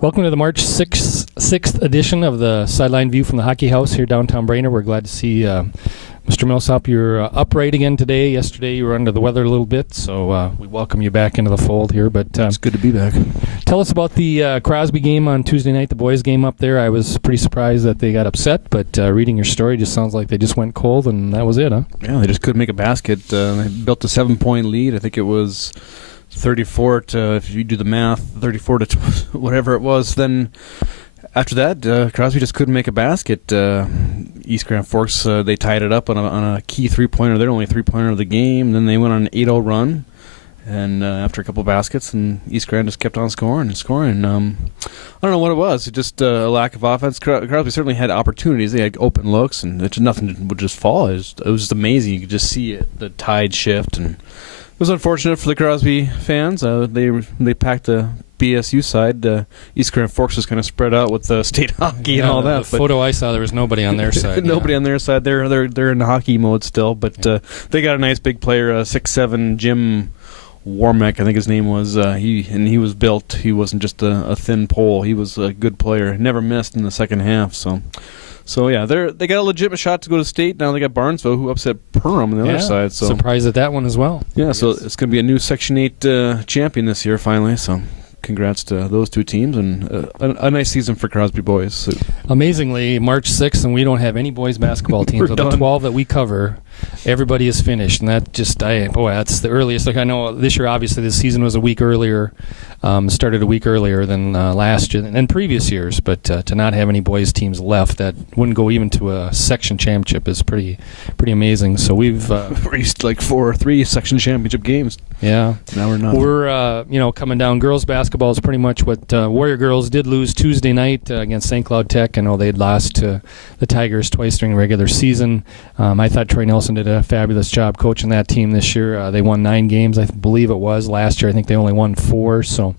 Welcome to the March 6th edition of the Sideline View from the Hockey House here downtown Brainerd. We're glad to see Mr. Millsop. You're upright again today. Yesterday you were under the weather a little bit, so we welcome you back into the fold here. But it's good to be back. Tell us about the Crosby game on Tuesday night, the boys' game up there. I was pretty surprised that they got upset, but reading your story just sounds like they just went cold, and that was it, huh? Yeah, they just couldn't make a basket. They built a 7-point lead. I think it was 34 to, if you do the math, 34 to whatever it was. Then after that, Crosby just couldn't make a basket. East Grand Forks, they tied it up on a key three-pointer. They're only a three-pointer of the game. Then they went on an 8-0 run, and after a couple baskets, and East Grand just kept on scoring. I don't know what it was. It just a lack of offense. Crosby certainly had opportunities. They had open looks, and nothing would just fall. It was just amazing. You could just see the tide shift, and it was unfortunate for the Crosby fans. They packed the BSU side. East Grand Forks was kind of spread out with state hockey and all that. The photo I saw, there was nobody on their side. Nobody on their side. They're in hockey mode still, but they got a nice big player, 6'7", Jim Warmack, I think his name was. He was built. He wasn't just a thin pole. He was a good player. Never missed in the second half. So yeah, they got a legitimate shot to go to state. Now they got Barnesville, who upset Perham on the other side. So surprised at that one as well. Yeah, so it's going to be a new Section 8 champion this year finally. So congrats to those two teams, and a nice season for Crosby boys. So. Amazingly, March 6th, and we don't have any boys basketball teams. Of the 12 that we cover, everybody is finished, and that just, that's the earliest. Like, I know this year, obviously, the season was a week earlier, started a week earlier than last year and previous years, but to not have any boys teams left that wouldn't go even to a section championship is pretty amazing. So we've raced like 4 or 3 section championship games. Yeah. Now we're not. We're coming down. Girls basketball is pretty much what Warrior girls did lose Tuesday night against St. Cloud Tech. I know they'd lost to the Tigers twice during the regular season. I thought Troy Nelson did a fabulous job coaching that team this year. They won 9 games, I believe it was. Last year, I think they only won 4. So,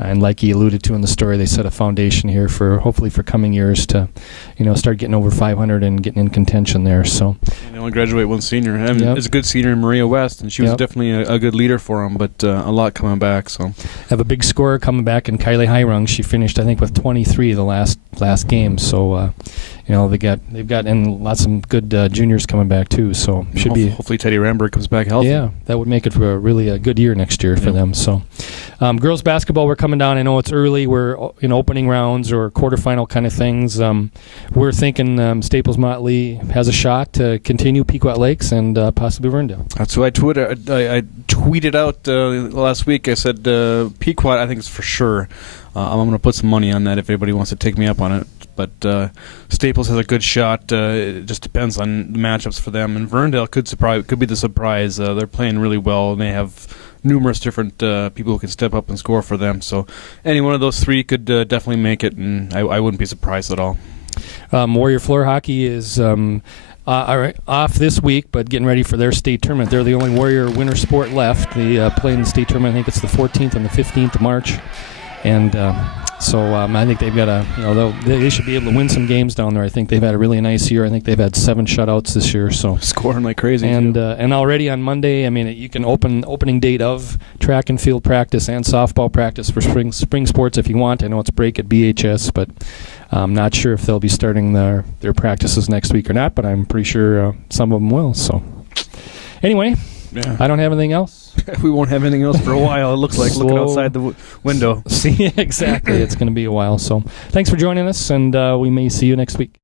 and like he alluded to in the story, they set a foundation here for hopefully for coming years to, start getting over 500 and getting in contention there. So, and they only graduate one senior. It's a good senior, Maria West, and she was definitely a good leader for them. But a lot coming back. So, have a big scorer coming back in Kylie Hirung. She finished, I think, with 23 the last game. So. They've got lots of good juniors coming back too, so should be. Hopefully Teddy Ramberg comes back healthy. Yeah, that would make it really a good year next year for them. So, girls basketball, we're coming down. I know it's early. We're in opening rounds or quarterfinal kind of things. We're thinking Staples Motley has a shot to continue Pequot Lakes and possibly Verndale. That's what I tweeted out last week. I said Pequot, I think it's for sure. I'm going to put some money on that if anybody wants to take me up on it. But Staples has a good shot. It just depends on the matchups for them. And Verndale could be the surprise. They're playing really well, and they have numerous different people who can step up and score for them. So any one of those 3 could definitely make it, and I wouldn't be surprised at all. Warrior Floor Hockey is off this week, but getting ready for their state tournament. They're the only Warrior winter sport left. They play in the state tournament. I think it's the 14th and the 15th of March. And so I think they've got they should be able to win some games down there. I think they've had a really nice year. I think they've had 7 shutouts this year. So scoring like crazy. And already on Monday, you can opening date of track and field practice and softball practice for spring sports if you want. I know it's break at BHS, but I'm not sure if they'll be starting their practices next week or not. But I'm pretty sure some of them will. So anyway. Yeah. I don't have anything else. We won't have anything else for a while. It looks like looking outside the window. See, exactly. It's going to be a while. So thanks for joining us, and we may see you next week.